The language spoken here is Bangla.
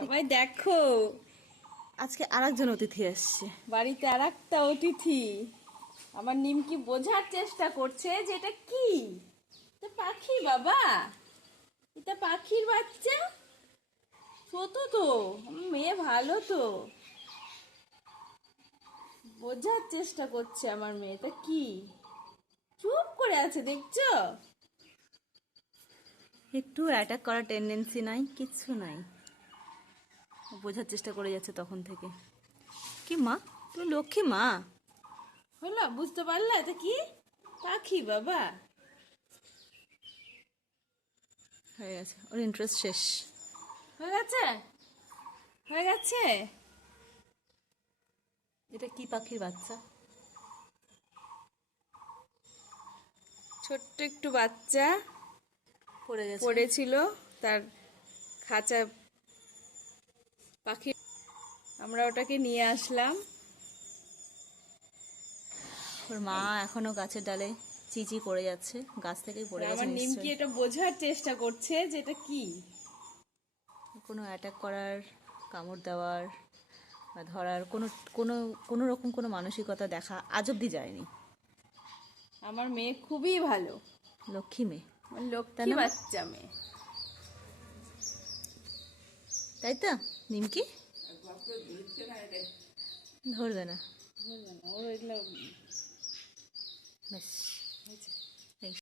সবাই দেখো। আজকে আর একজন অতিথি আসছে। বাড়িতে আর একটা অতিথি। আমার নিমকি বোঝার চেষ্টা করছে যে এটা কি? এটা পাখি বাবা। এটা পাখির বাচ্চা? ছোট তো মেয়ে ভালো তো। বোঝার চেষ্টা করছে আমার মেয়ে এটা কি? চুপ করে আছে দেখছ? একটু অ্যাটাক করার টেন্ডেন্সি নাই কিচ্ছু নাই। বোঝার চেষ্টা করে যাচ্ছে তখন থেকে। কি মা? তুমি লক্ষ্মী মা? হলো বুঝতে পারলে? এটা কি? পাখি বাবা। হয়ে গেছে। ওর ইন্টারেস্ট শেষ। হয়ে গেছে? হয়ে গেছে? এটা কি পাখির বাচ্চা? ছোট্ট একটু বাচ্চা। পড়ে গেছে। পড়েছিল তার খাঁচা পাখি। আমরা ওটাকে নিয়ে আসলাম। ওর মা এখনও গাছের ডালে চিচি পড়ে যাচ্ছে। গাছ থেকেই পড়ে গেছে আমার নিমকি এটা বোঝার চেষ্টা করছে যে এটা কি? কোনো অ্যাটাক করার কামড় দেওয়ার বা ধরার কোনো কোনো কোনো রকম কোনো মানসিকতা দেখা আজ অব্দি যায়নি। আমার মেয়ে খুবই ভালো। লক্ষ্মী মেয়ে। লক্ষ্মী? বাচ্চা মেয়ে। তাই তো নিমকি? ধরবে না। ওর এগুলো ব্যাস এই